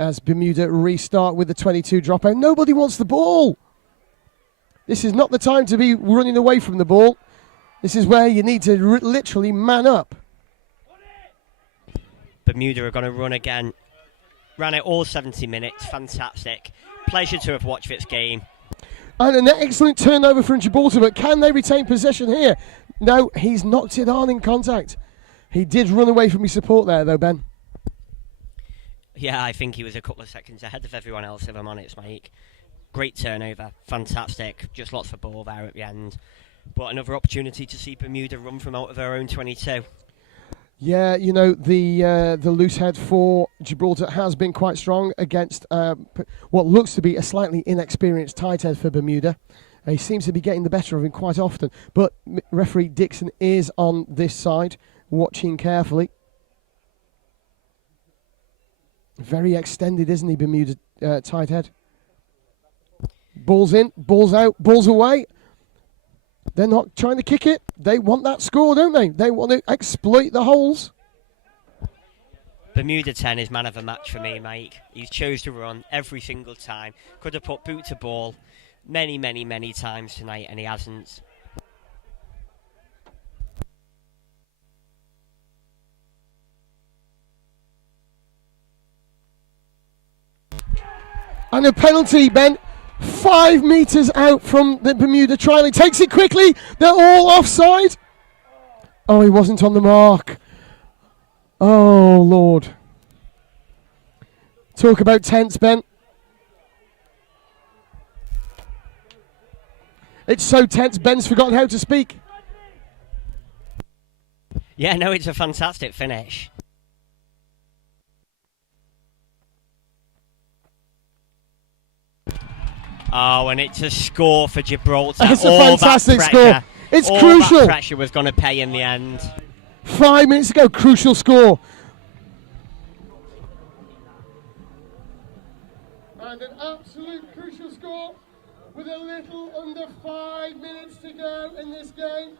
As Bermuda restart with the 22 dropout. Nobody wants the ball. This is not the time to be running away from the ball. This is where you need to literally man up. Bermuda are going to run again. Ran it all 70 minutes. Fantastic. Pleasure to have watched this game. And an excellent turnover from Gibraltar, but can they retain possession here? No, he's knocked it on in contact. He did run away from his support there, though, Ben. Yeah, I think he was a couple of seconds ahead of everyone else, if I'm honest, Mike. Great turnover. Fantastic. Just lots of ball there at the end. But another opportunity to see Bermuda run from out of their own 22. Yeah, you know, the loose head for Gibraltar has been quite strong against what looks to be a slightly inexperienced tight head for Bermuda. He seems to be getting the better of him quite often. But referee Dixon is on this side, watching carefully. Very extended, isn't he, Bermuda tight head? Ball's in, ball's out, ball's away. They're not trying to kick it. They want that score, don't they? They want to exploit the holes. Bermuda 10 is man of the match for me, Mike. He's chose to run every single time. Could have put boot to ball many, many, many times tonight, and he hasn't. And a penalty, Ben. 5 metres out from the Bermuda trial. He takes it quickly. They're all offside. Oh, he wasn't on the mark. Oh, Lord. Talk about tense, Ben. It's so tense, Ben's forgotten how to speak. Yeah, no, it's a fantastic finish. Oh, and it's a score for Gibraltar. It's a fantastic score. It's crucial. That pressure was going to pay in the end. 5 minutes ago, crucial score. And an absolute crucial score with a little under 5 minutes to go in this game.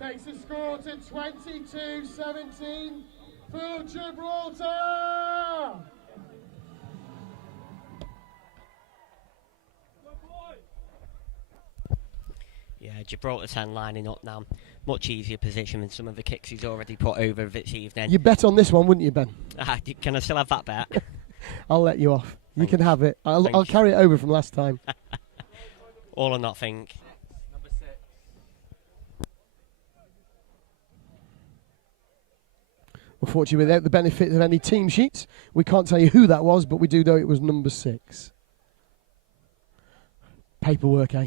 Takes the score to 22-17 for Gibraltar. Yeah, Gibraltar 10 lining up now. Much easier position than some of the kicks he's already put over this evening. You bet on this one, wouldn't you, Ben? Can I still have that bet? I'll let you off. You Thanks. can have it. I'll Thanks. carry it over from last time. All or nothing. Number 6. Unfortunately, without the benefit of any team sheets, we can't tell you who that was, but we do know it was number 6. Paperwork, eh?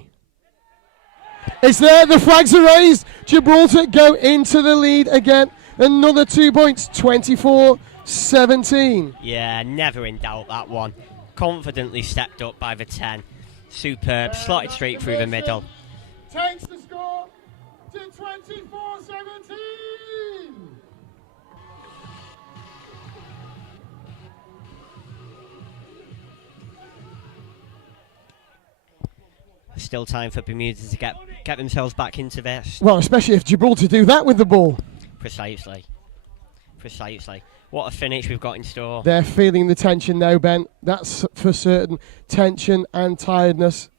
It's there, the flags are raised. Gibraltar go into the lead again. Another 2 points, 24-17. Yeah, never in doubt that one. Confidently stepped up by the 10. Superb, slotted straight through the middle. Takes the score to 24-17. Still time for Bermuda to get themselves back into this. Well, especially if Gibraltar do that with the ball. Precisely. What a finish we've got in store. They're feeling the tension now, Ben. That's for certain. Tension and tiredness.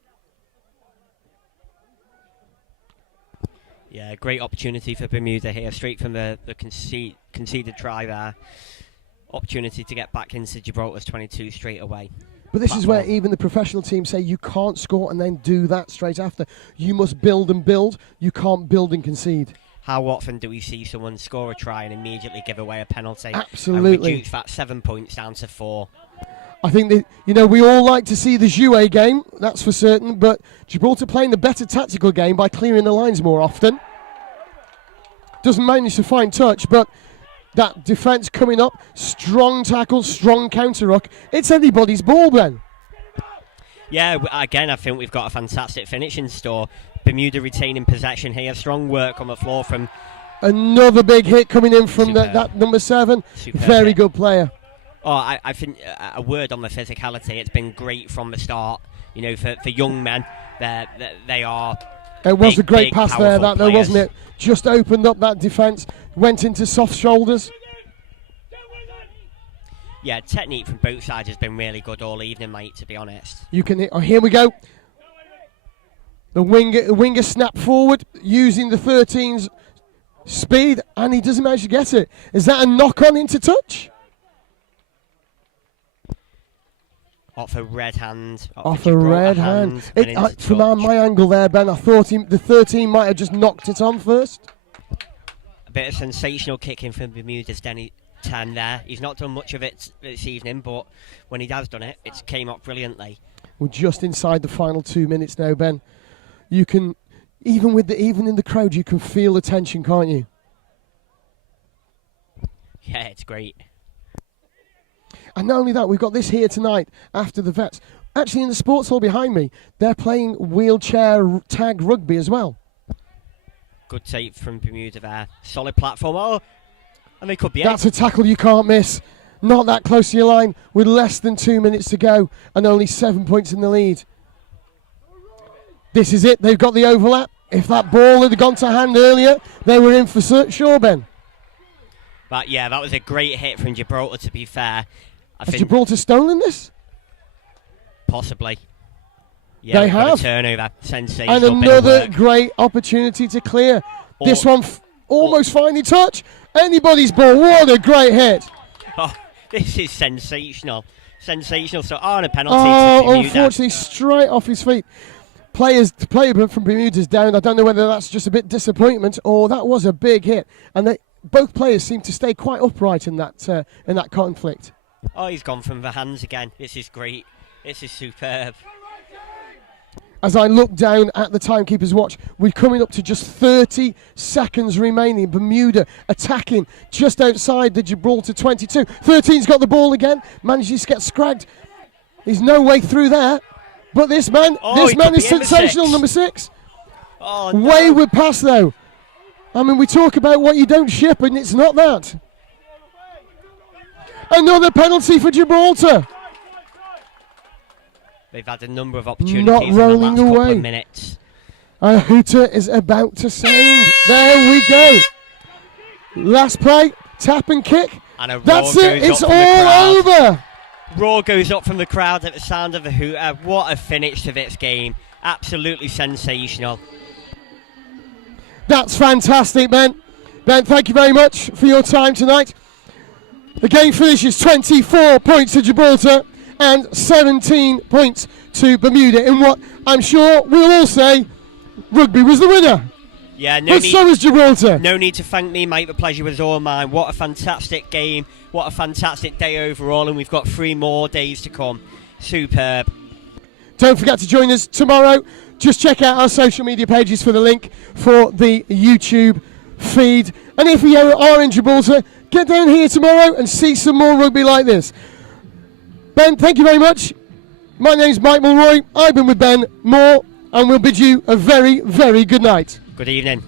Yeah, great opportunity for Bermuda here, straight from the conceded try there. Opportunity to get back into Gibraltar's 22 straight away. But this is where even the professional teams say you can't score and then do that straight after. You must build and build. You can't build and concede. How often do we see someone score a try and immediately give away a penalty? Absolutely. And reduce that 7 points down to 4. I think that, you know, we all like to see the Jouet game, that's for certain, but Gibraltar playing the better tactical game by clearing the lines more often. Doesn't manage to find touch, but that defence coming up, strong tackle, strong counter-ruck. It's anybody's ball, Ben. Yeah, again, I think we've got a fantastic finish in store. Bermuda retaining possession here. Strong work on the floor from... Another big hit coming in from that number 7. Very hit. good player. Oh, I think a word on the physicality. It's been great from the start. You know, for young men, they are... It was a great big, pass there, that though, players. wasn't it? Just opened up that defence, went into soft shoulders. Yeah, technique from both sides has been really good all evening, mate, to be honest. You can hit. Oh, here we go. The winger snap forward using the 13's speed, and he doesn't manage to get it. Is that a knock-on into touch? Off a red hand. Off a red hand. From my angle there, Ben, I thought the 13 might have just knocked it on first. A bit of sensational kicking from Bermuda's Denny 10 there. He's not done much of it this evening, but when he has done it, it came up brilliantly. We're just inside the final 2 minutes now, Ben. You can, even in the crowd, you can feel the tension, can't you? Yeah, it's great. And not only that, we've got this here tonight after the Vets. Actually, in the sports hall behind me, they're playing wheelchair tag rugby as well. Good tape from Bermuda there. Solid platform. Oh, and they could be That's a tackle you can't miss. Not that close to your line with less than 2 minutes to go and only 7 points in the lead. This is it. They've got the overlap. If that ball had gone to hand earlier, they were in for sure, Ben. But yeah, that was a great hit from Gibraltar, to be fair. Has Gibraltar stolen this? Possibly. Yeah, they have. Got a turnover. Sensational. And another great opportunity to clear. This one almost finding touch. Anybody's ball. What a great hit. Oh, this is sensational. Sensational. So on a penalty to Bermuda. Unfortunately, straight off his feet. Player from Bermuda's down. I don't know whether that's just a bit disappointment or that was a big hit. And both players seem to stay quite upright in that conflict. Oh, he's gone from the hands again. This is great. This is superb. As I look down at the timekeeper's watch, we're coming up to just 30 seconds remaining. Bermuda attacking just outside the Gibraltar 22. 13's got the ball again. Manages to get scragged. There's no way through there. But this man is sensational, number 6. Oh, no. Wayward pass, though. I mean, we talk about what you don't ship, and it's not that. Another penalty for Gibraltar. They've had a number of opportunities Not rolling in the last couple away. of minutes. A hooter is about to sound. There we go. Last play, tap and kick. And a That's roar it. goes It's up from the all crowd. over. Roar goes up from the crowd at the sound of the hooter. What a finish to this game. Absolutely sensational. That's fantastic, Ben. Ben, thank you very much for your time tonight. The game finishes 24 points to Gibraltar and 17 points to Bermuda in what I'm sure we'll all say rugby was the winner. Yeah, So was Gibraltar. No need to thank me, mate. The pleasure was all mine. What a fantastic game. What a fantastic day overall. And we've got 3 more days to come. Superb. Don't forget to join us tomorrow. Just check out our social media pages for the link for the YouTube feed. And if you are in Gibraltar, get down here tomorrow and see some more rugby like this. Ben, thank you very much. My name's Mike Mulroy. I've been with Ben Moore, and we'll bid you a very, very good night. Good evening.